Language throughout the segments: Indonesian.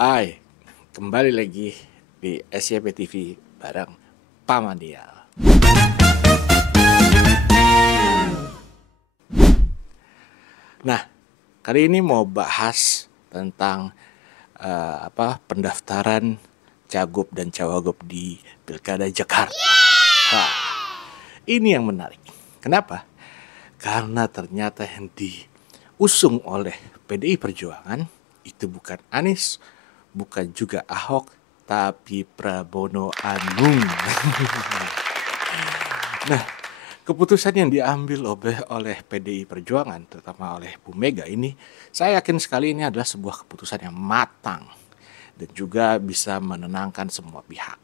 Hai, kembali lagi di SCP TV bareng Pamandial. Nah, kali ini mau bahas tentang pendaftaran cagup dan cawagup di Pilkada Jakarta. Wah, ini yang menarik. Kenapa? Karena ternyata yang diusung oleh PDI Perjuangan itu bukan Anies, bukan juga Ahok, tapi Prabowo Anung. Nah, keputusan yang diambil oleh PDI Perjuangan, terutama oleh Bu Mega ini, saya yakin sekali ini adalah sebuah keputusan yang matang dan juga bisa menenangkan semua pihak.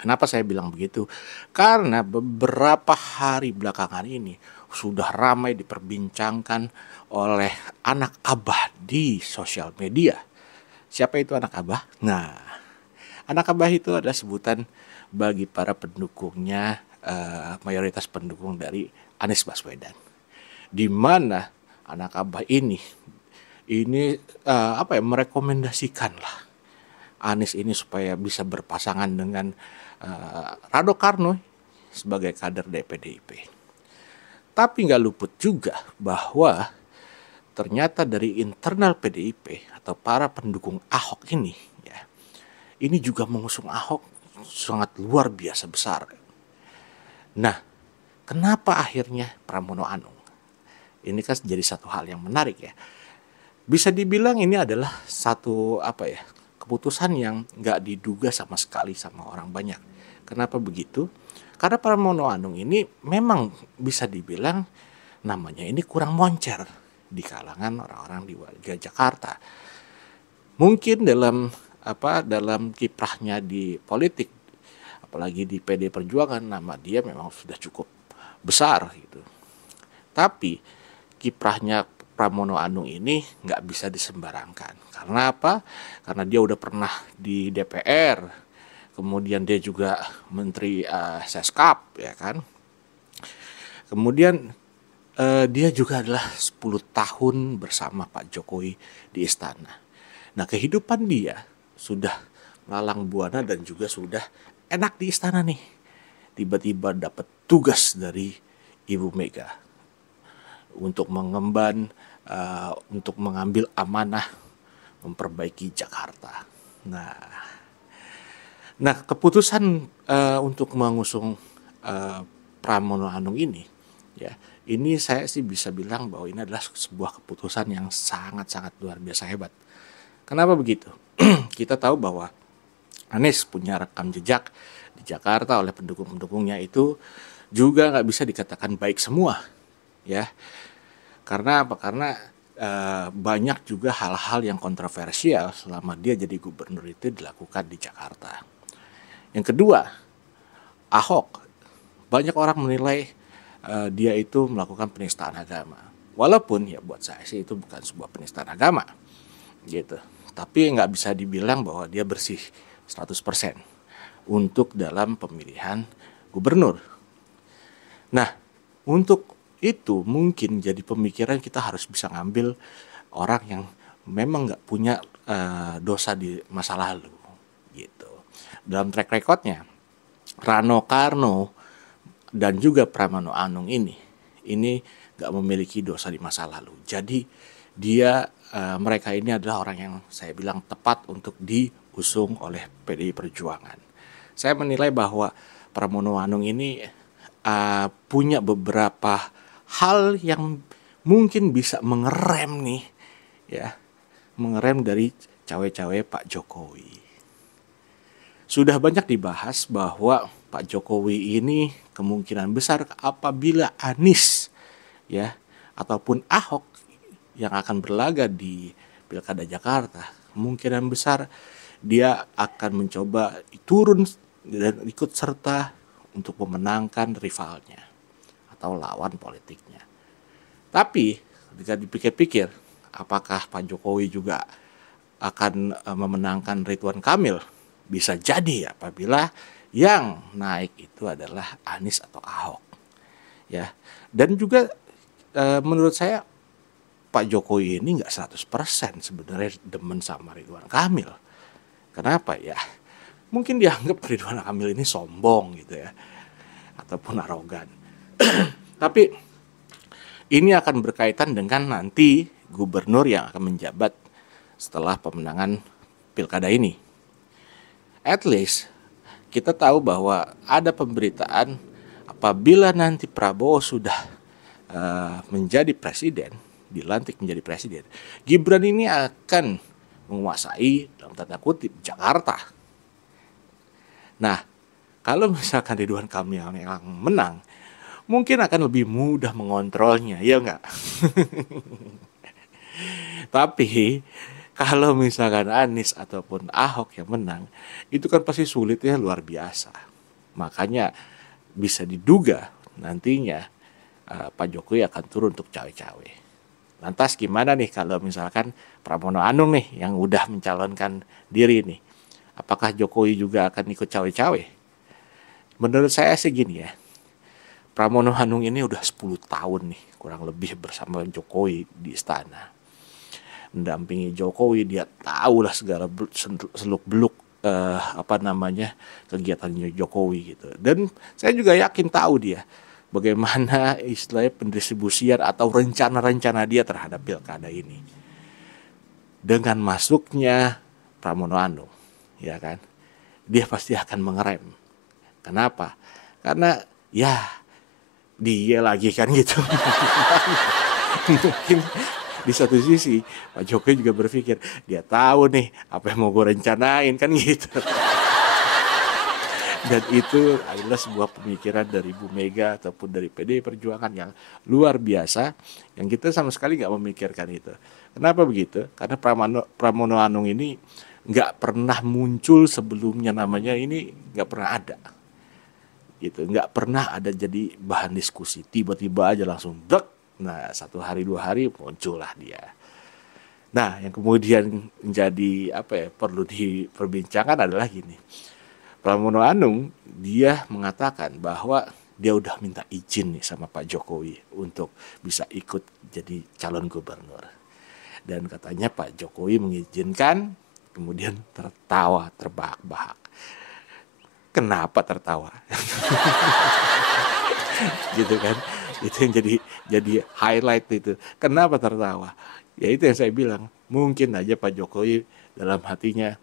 Kenapa saya bilang begitu? Karena beberapa hari belakangan ini sudah ramai diperbincangkan oleh anak abah di sosial media. Siapa itu anak abah? Nah, anak abah itu adalah sebutan bagi para pendukungnya, mayoritas pendukung dari Anies Baswedan. Di mana anak abah ini merekomendasikan lah Anies ini supaya bisa berpasangan dengan Rano Karno sebagai kader PDIP. Tapi nggak luput juga bahwa ternyata dari internal PDIP atau para pendukung Ahok ini, ya, ini juga mengusung Ahok sangat luar biasa besar. Nah, kenapa akhirnya Pramono Anung? Ini kan jadi satu hal yang menarik ya. Bisa dibilang ini adalah satu keputusan yang nggak diduga sama sekali sama orang banyak. Kenapa begitu? Karena Pramono Anung ini memang bisa dibilang namanya ini kurang moncer di kalangan orang-orang di warga Jakarta. Mungkin dalam kiprahnya di politik, apalagi di PD Perjuangan, nama dia memang sudah cukup besar gitu. Tapi kiprahnya Pramono Anung ini nggak bisa disembarangkan. Karena apa? Karena dia udah pernah di DPR, kemudian dia juga menteri Seskap, ya kan. Kemudian dia juga adalah 10 tahun bersama Pak Jokowi di istana. Nah, kehidupan dia sudah malang buana dan juga sudah enak di istana nih. Tiba-tiba dapat tugas dari Ibu Mega untuk mengemban, untuk mengambil amanah memperbaiki Jakarta. Nah, keputusan untuk mengusung Pramono Anung ini, ya, ini saya sih bisa bilang bahwa ini adalah sebuah keputusan yang sangat-sangat luar biasa hebat. Kenapa begitu? Kita tahu bahwa Anies punya rekam jejak di Jakarta oleh pendukung-pendukungnya itu juga nggak bisa dikatakan baik semua, ya. Karena apa? Karena banyak juga hal-hal yang kontroversial selama dia jadi gubernur itu dilakukan di Jakarta. Yang kedua, Ahok, banyak orang menilai dia itu melakukan penistaan agama. Walaupun ya buat saya sih itu bukan sebuah penistaan agama, gitu. Tapi nggak bisa dibilang bahwa dia bersih 100% untuk dalam pemilihan gubernur. Nah, untuk itu mungkin jadi pemikiran kita harus bisa ngambil orang yang memang nggak punya dosa di masa lalu, gitu. Dalam track recordnya, Rano Karno dan juga Pramono Anung ini nggak memiliki dosa di masa lalu. Jadi mereka ini adalah orang yang saya bilang tepat untuk diusung oleh PDI Perjuangan. Saya menilai bahwa Pramono Anung ini punya beberapa hal yang mungkin bisa mengerem nih, ya, mengerem dari cawe-cawe Pak Jokowi. Sudah banyak dibahas bahwa Pak Jokowi ini kemungkinan besar apabila Anies, ya, ataupun Ahok yang akan berlaga di Pilkada Jakarta, kemungkinan besar dia akan mencoba turun dan ikut serta untuk memenangkan rivalnya atau lawan politiknya. Tapi jika dipikir-pikir, apakah Pak Jokowi juga akan memenangkan Ridwan Kamil? Bisa jadi apabila yang naik itu adalah Anies atau Ahok, ya. Dan juga menurut saya Pak Jokowi ini nggak 100% sebenarnya demen sama Ridwan Kamil. Kenapa ya? Mungkin dianggap Ridwan Kamil ini sombong gitu ya, ataupun arogan. Tapi ini akan berkaitan dengan nanti gubernur yang akan menjabat setelah pemenangan pilkada ini. At least kita tahu bahwa ada pemberitaan apabila nanti Prabowo sudah menjadi presiden, dilantik menjadi presiden, Gibran ini akan menguasai dalam tanda kutip Jakarta. Nah, kalau misalkan Ridwan Kamil yang menang, mungkin akan lebih mudah mengontrolnya, ya enggak? Tapi kalau misalkan Anies ataupun Ahok yang menang, itu kan pasti sulitnya luar biasa. Makanya bisa diduga nantinya Pak Jokowi akan turun untuk cawe-cawe. Lantas gimana nih kalau misalkan Pramono Anung nih yang udah mencalonkan diri nih? Apakah Jokowi juga akan ikut cawe-cawe? Menurut saya sih gini ya. Pramono Anung ini udah 10 tahun nih kurang lebih bersama Jokowi di istana. Mendampingi Jokowi, dia tahulah segala seluk-beluk kegiatannya Jokowi gitu. Dan saya juga yakin tahu dia bagaimana istilahnya pendistribusian atau rencana-rencana dia terhadap pilkada ini. Dengan masuknya Pramono Anung, ya kan, dia pasti akan mengerem. Kenapa? Karena ya dia lagi kan gitu. Mungkin di satu sisi Pak Jokowi juga berpikir dia tahu nih apa yang mau gue rencanain kan gitu. Dan itu adalah sebuah pemikiran dari Bu Mega ataupun dari PDI Perjuangan yang luar biasa, yang kita sama sekali nggak memikirkan itu. Kenapa begitu? Karena Pramono Anung ini nggak pernah muncul sebelumnya, namanya ini nggak pernah ada. Gitu, nggak pernah ada jadi bahan diskusi. Tiba-tiba aja langsung blek. Nah, 1 hari 2 hari muncullah dia. Nah, yang kemudian menjadi perlu diperbincangkan adalah gini. Pramono Anung dia mengatakan bahwa dia udah minta izin nih sama Pak Jokowi untuk bisa ikut jadi calon gubernur. Dan katanya Pak Jokowi mengizinkan, kemudian tertawa terbahak-bahak. Kenapa tertawa? Gitu kan? Itu yang jadi highlight itu. Kenapa tertawa? Ya itu yang saya bilang. Mungkin aja Pak Jokowi dalam hatinya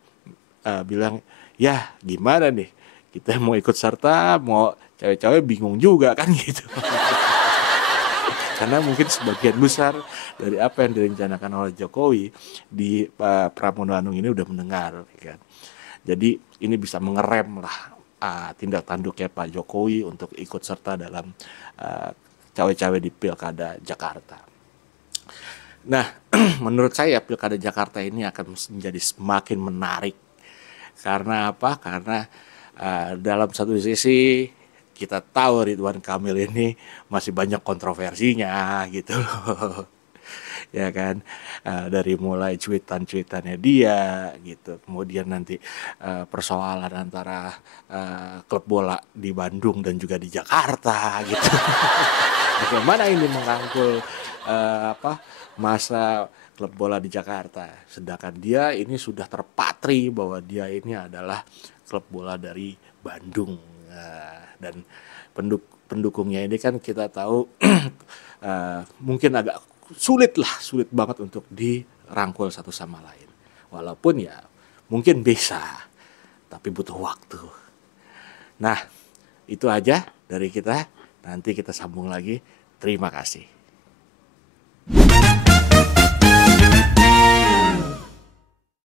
bilang, ya gimana nih, kita mau ikut serta, mau cawe-cawe bingung juga kan gitu. Karena mungkin sebagian besar dari apa yang direncanakan oleh Jokowi di Pramono Anung ini udah mendengar kan. Jadi ini bisa mengerem lah tindak tanduknya Pak Jokowi untuk ikut serta dalam cawe-cawe di Pilkada Jakarta. Nah, menurut saya Pilkada Jakarta ini akan menjadi semakin menarik. Karena apa? Karena dalam satu sisi kita tahu Ridwan Kamil ini masih banyak kontroversinya gitu loh. Ya kan, dari mulai cuitan-cuitannya dia gitu, kemudian nanti persoalan antara klub bola di Bandung dan juga di Jakarta gitu. Bagaimana ini merangkul masa klub bola di Jakarta, sedangkan dia ini sudah terpatri bahwa dia ini adalah klub bola dari Bandung, dan pendukungnya ini kan kita tahu mungkin agak sulit banget untuk dirangkul satu sama lain, walaupun ya mungkin bisa, tapi butuh waktu. Nah, itu aja dari kita, nanti kita sambung lagi. Terima kasih.